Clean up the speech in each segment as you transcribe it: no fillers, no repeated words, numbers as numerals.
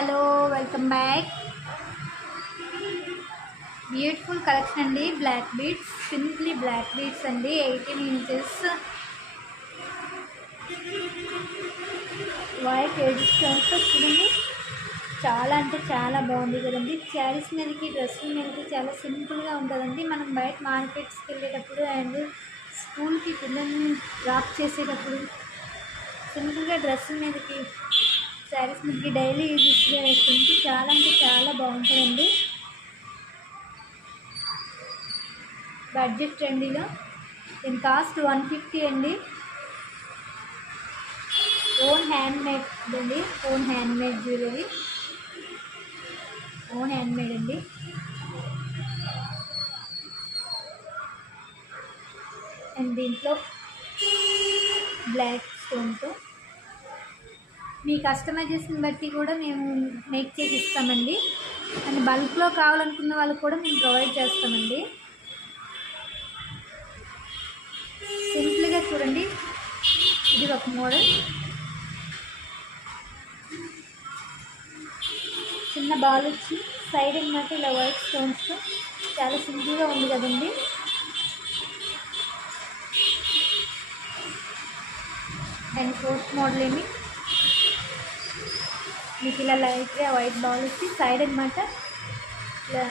Hello, welcome back. Beautiful collection అండి. Black beads, simply black beads అండి. 18 inches white eight స్టోన్స్తో చూడండి. చాలా అంటే చాలా బాగుంది కదండి. శారీస్ మీదకి, డ్రెస్సుల మీదకి చాలా సింపుల్గా ఉంటుందండి. మనం బయట మార్కెట్స్కి వెళ్ళేటప్పుడు అండ్ స్కూల్కి పిల్లల్ని డ్రాప్ చేసేటప్పుడు సింపుల్గా డ్రెస్సుల మీదకి, శారీస్ మీదకి డైలీ యూజెస్గా వేసుకుంటే చాలా అంటే చాలా బాగుంటుందండి. బడ్జెట్ ట్రెండీలో దీని కాస్ట్ 150 అండి. ఓన్ హ్యాండ్ మేడ్ అండి. Own hand made jewellery, own hand made అండి. అండ్ దీంట్లో బ్లాక్ స్టోన్తో మీ కస్టమైజేషన్ బట్టి కూడా మేము మేక్ చేసి ఇస్తామండి. అండ్ బల్క్లో కావాలనుకున్న వాళ్ళకి కూడా మేము ప్రొవైడ్ చేస్తామండి. సింపుల్గా చూడండి, ఇది ఒక మోడల్. చిన్న బాల్ వచ్చి సైడ్ అన్నమాట ఇలా వైట్ స్టోన్స్తో చాలా సింపుల్గా ఉంది కదండి. అండ్ ఫోర్త్ మోడల్ ఏమి మీకు ఇలా లైట్గా వైట్ బాల్ వచ్చి సైడ్ అన్నమాట ఇలా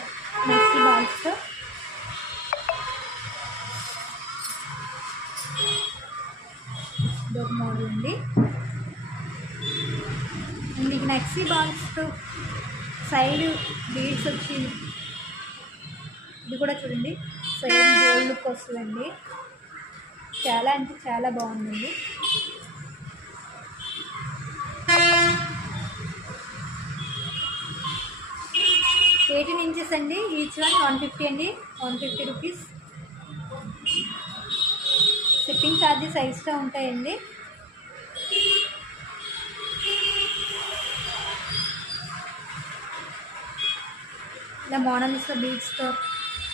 మెక్సీ బాల్స్తో ఇదొక మోడల్ అండి. మీకు నెక్సీ బాల్స్తో సైడ్ బీడ్స్ వచ్చి ఇది కూడా చూడండి, సైడ్ గోల్డ్ లుక్ వస్తుందండి. చాలా అంటే చాలా బాగుందండి. ఎయిటీన్ ఇంచెస్ అండి. ఈచ్ వన్ 150 అండి. 150 రూపీస్. షిప్పింగ్ ఛార్జెస్ ఎక్స్ట్రా ఉంటాయండి. ఇలా మోడల్స్లో బీడ్స్తో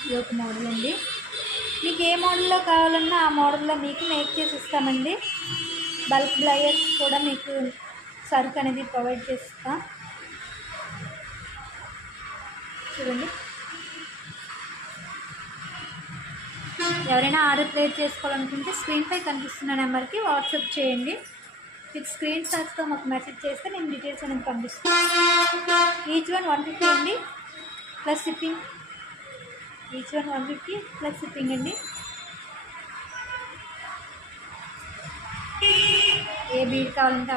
ఇది ఒక మోడల్ అండి. మీకు ఏ మోడల్లో కావాలన్నా ఆ మోడల్లో మీకు మేక్ చేసి ఇస్తామండి. బల్క్ బ్లయర్స్ కూడా మీకు సరుకు అనేది ప్రొవైడ్ చేస్తాం. చూడండి, ఎవరైనా ఆర్డర్ ప్లేస్ చేసుకోవాలనుకుంటే స్క్రీన్పై కనిపిస్తున్న నెంబర్కి వాట్సాప్ చేయండి. విత్ స్క్రీన్ షాట్స్తో మాకు మెసేజ్ చేస్తే నేను డీటెయిల్స్ అనేది పంపిస్తాను. ఈచ్ వన్ 150 అండి plus shipping. Each one 150 plus shipping అండి. ఏ బీడ్ కావాలంటే